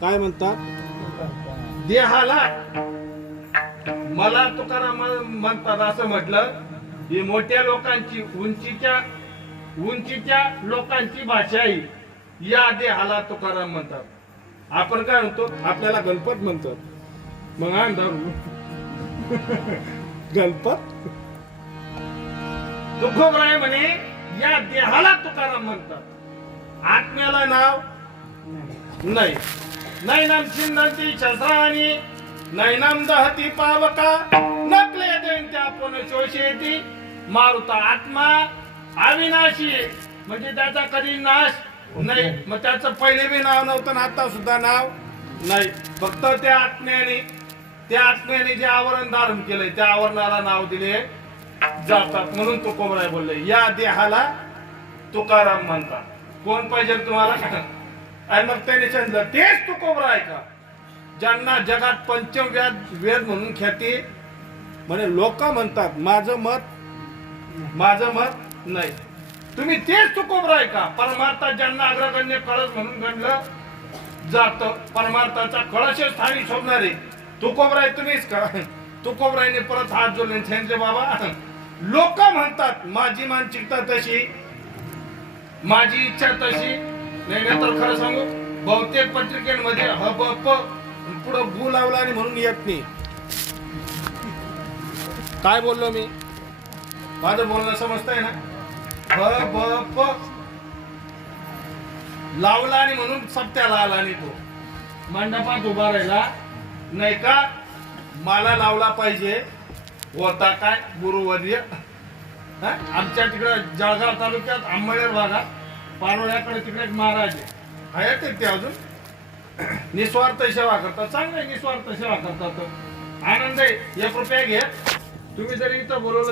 काय म्हणतात? देहाला मला तुकाराम म्हणतात असं म्हटलं ही मोठ्या लोकांची उंचीच्या लोकांची भाषा आहे. या देहाला तुकाराम म्हणतात. आपण काय म्हणतो? आपल्याला गणपत म्हणतात. मग अंधारू गणपत तुकोबराय म्हणे या देहाला तुकाराम म्हणतात. आत्म्याला नाव नाही. नैनम छिंदंती शस्त्राणी नैनम दहती पावका नकले दैत्या पुन शोषेती मारुता आत्मा अविनाशी म्हणजे त्याचा कधी नाश नाही. मग त्याचं पहिले बी नाव नव्हतं आणि आता सुद्धा नाव नाही. फक्त त्या आत्म्याने जे आवरण धारण केलंय त्या आवरणाला नाव दिले जातात. म्हणून तुकोबराय बोलले या देहाला तुकाराम म्हणतात. कोण पाहिजे तुम्हाला? आणि मग त्याने सांगितलं तेच तुकोबराय का ज्यांना जगात पंचम वेद म्हणून ख्याती. म्हणे लोक म्हणतात माझं मत नाही. तुम्ही तेच तुकोबराय का परमार्था ज्यांना अग्रगण्य कळस म्हणून गणलं जात. परमार्थाचा कळश स्थानी शोधणारे तुकोबराय तुम्हीच का? तुकोबरायने परत हात जोडले सांगितले बाबा लोक म्हणतात माझी मानसिकता तशी माझी इच्छा तशी नाही. तर खरं सांगू बहुतेक पत्रिकेमध्ये ह ब प पुढे गु लावला आणि म्हणून येत नाही. काय बोललो मी? माझं बोलणं समजतंय ना? ह ब प लावला आणि म्हणून सप्त्याला आला आणि तो मंडपात उभा राहिला नाही का? मला लावला पाहिजे होता काय गुरुवर्य. आमच्या तिकडे जळगाव तालुक्यात आंबळनेर भागात पारोळ्याकडे तिकडे एक महाराज आहेत ते अजून निस्वार्थ सेवा करतात. चांगले निस्वार्थ सेवा करतात. आनंद आहे. 1 रुपया घे. तुम्ही जरी इथं बोलवलं